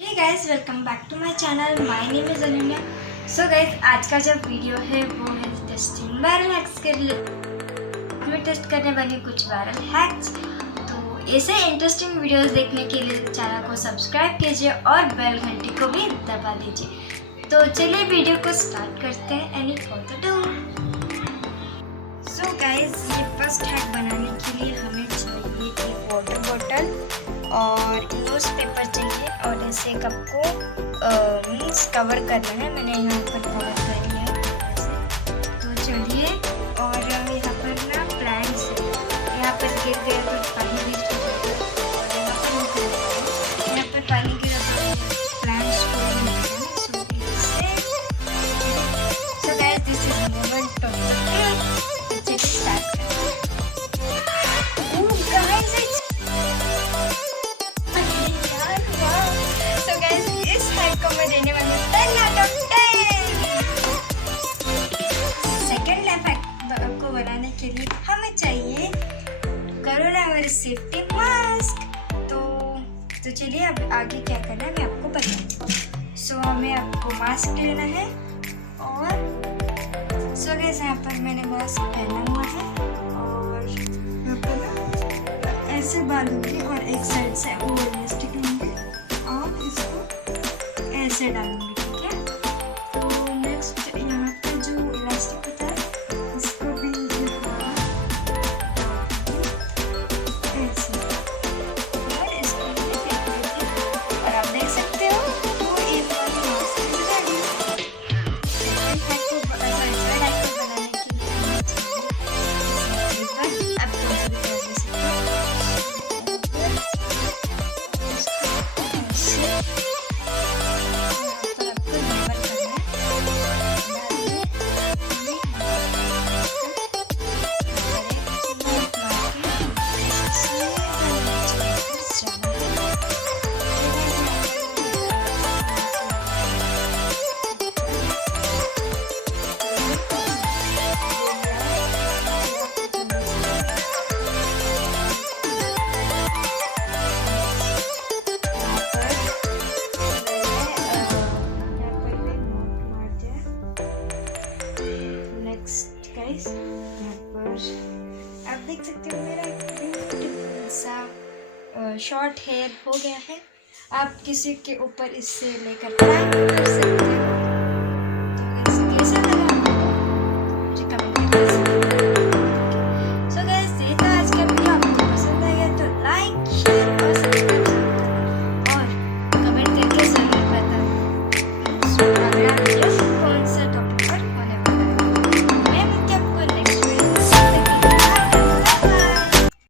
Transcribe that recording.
Hey guys, welcome back to my channel. My name is Ananya. So guys, आज का जो video है वो है टेस्टिंग वायरल हैक्स के लिए। मैं टेस्ट करने वाली कुछ वायरल हैक्स। तो ऐसे इंटरेस्टिंग वीडियोस देखने के लिए चैनल को सब्सक्राइब कीजिए और बेल घंटी को भी दबा दीजिए। तो चलिए वीडियो को स्टार्ट करते हैं। Any further do. So guys, ये फर्स्ट हैक बनाने के लिए हमें चाहिए एक वाटर बॉटल और न्यूज़पेपर चाहिए और ऐसे कप को मीन्स कवर करना है। मैंने यहाँ पर कवर कर लिया है ऐसे। तो चलिए, और यहाँ पर ना प्लांट्स यहाँ पर गिर गए तो पानी वेस्ट हो जाएगा और यहाँ पर पानी गिरा तो प्लांट्स को नहीं मिलेगा। So guys, this is moment of the truth. चलिए स्टार्ट करते हैं। गाइस, इट्स मैं देने वाली हूँ 10 out of 10। Second life hack को बनाने के लिए हमें चाहिए कोरोना वायरस सेफ्टी मास्क। तो चलिए, अब आगे क्या करना है मैं आपको बताती हूँ। सो हमें आपको मास्क लेना है और सो गाइस, यहाँ पर मैंने मास्क पहना हुआ है और यहाँ पर ऐसे बालूंगी और एक साइड से वो इलास्टिक लूँगी और इसको ऐसे डालूंगी। ठीक है, तो नेक्स्ट यहाँ पे जो इलास्टिक होता है इसको भी ऐसे और इसको भी फेंक देती हूँ और आप देख सकते हो वो एक बार mask is ready. Second hack को बनाने के लिए आप कौन सा भी कर सकते हो। गाइस, यहाँ पर आप देख सकते हो मेरा ब्यूटीफुल सा शॉर्ट हेयर हो गया है। आप किसी के ऊपर इससे लेकर टाइम कर सकते हो।